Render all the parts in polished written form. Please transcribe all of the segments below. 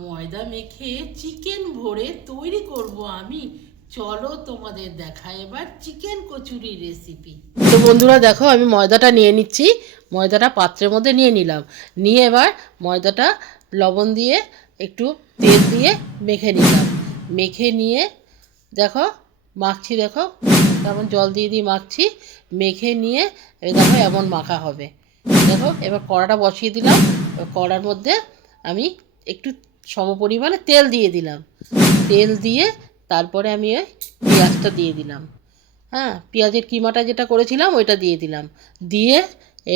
ময়দা মেখে চিকেন ভরে তৈরি করব আমি। চলো তোমাদের দেখাই এবার চিকেন কচুরি রেসিপি। তো বন্ধুরা দেখো, আমি ময়দাটা নিয়ে নিচ্ছি। ময়দাটা পাত্রের মধ্যে নিয়ে নিলাম। নিয়ে এবার ময়দাটা লবণ দিয়ে একটু তেল দিয়ে মেখে নিলাম। মেখে নিয়ে দেখো মাখছি, দেখো তেমন জল দিয়ে দিয়ে মাখছি। মেখে নিয়ে দেখো এমন মাখা হবে। দেখো এবার কড়াটা বসিয়ে দিলাম। কড়ার মধ্যে আমি একটু সম পরিমাণে তেল দিয়ে দিলাম। তেল দিয়ে তারপরে আমি ওই পেঁয়াজটা দিয়ে দিলাম। হ্যাঁ, পেঁয়াজের কিমাটা যেটা করেছিলাম ওইটা দিয়ে দিলাম। দিয়ে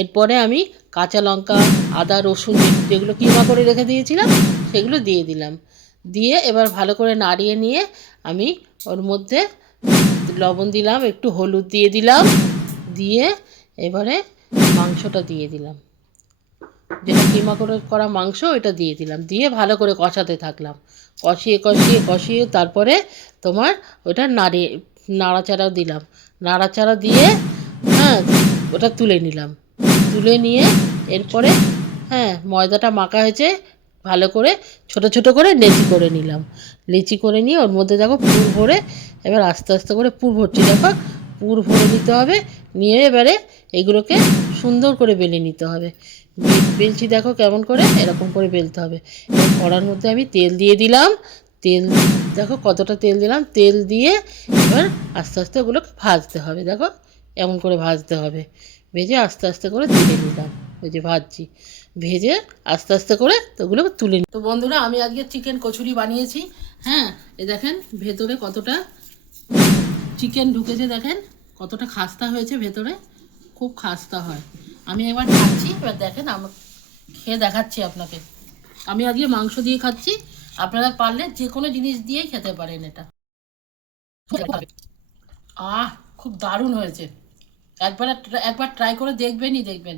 এরপরে আমি কাঁচা লঙ্কা, আদা, রসুন যেগুলো কিমা করে রেখে দিয়েছিলাম সেগুলো দিয়ে দিলাম। দিয়ে এবার ভালো করে নাড়িয়ে নিয়ে আমি ওর মধ্যে লবণ দিলাম, একটু হলুদ দিয়ে দিলাম। দিয়ে এবারে মাংসটা দিয়ে দিলাম, যেটা কিমা করে করা মাংস ওইটা দিয়ে দিলাম। দিয়ে ভালো করে কষাতে থাকলাম। কষিয়ে কষিয়ে কষিয়ে তারপরে তোমার ওটা নাড়াচাড়া দিলাম। নাড়াচাড়া দিয়ে হ্যাঁ ওটা তুলে নিলাম। তুলে নিয়ে এরপরে ময়দাটা মাখা হয়েছে, ভালো করে ছোট ছোট করে লেচি করে নিলাম। লেচি করে নিয়ে ওর মধ্যে দেখো পুর ভরে এবার আস্তে আস্তে করে পুর ভরছি, দেখো পুর ভরে নিতে হবে। নিয়ে এবারে এগুলোকে সুন্দর করে বেলে নিতে হবে। বেলছি দেখো কেমন করে, এরকম করে বেলতে হবে। এবার কড়ার মধ্যে আমি তেল দিয়ে দিলাম। তেল দেখো কতটা তেল দিলাম। তেল দিয়ে এবার আস্তে আস্তে ওগুলোকে ভাজতে হবে। দেখো এমন করে ভাজতে হবে। ভেজে আস্তে আস্তে করে তুলে নিলাম। ওই যে ভাজছি, ভেজে আস্তে আস্তে করে তো ওগুলোকে তুলে নিই। তো বন্ধুরা, আমি আজকে চিকেন কচুরি বানিয়েছি। হ্যাঁ, এ দেখেন ভেতরে কতটা চিকেন ঢুকেছে, দেখেন কতটা খাস্তা হয়েছে ভেতরে, খুব খাস্তা হয়। আমি এবার খাচ্ছি, এবার দেখেন আমি খেয়ে দেখাচ্ছি আপনাকে। আমি আজকে মাংস দিয়ে খাচ্ছি, আপনারা পারলে যে কোনো জিনিস দিয়েই খেতে পারেন এটা। আহ, খুব দারুণ হয়েছে। একবার একবার ট্রাই করে দেখবেনই, দেখবেন।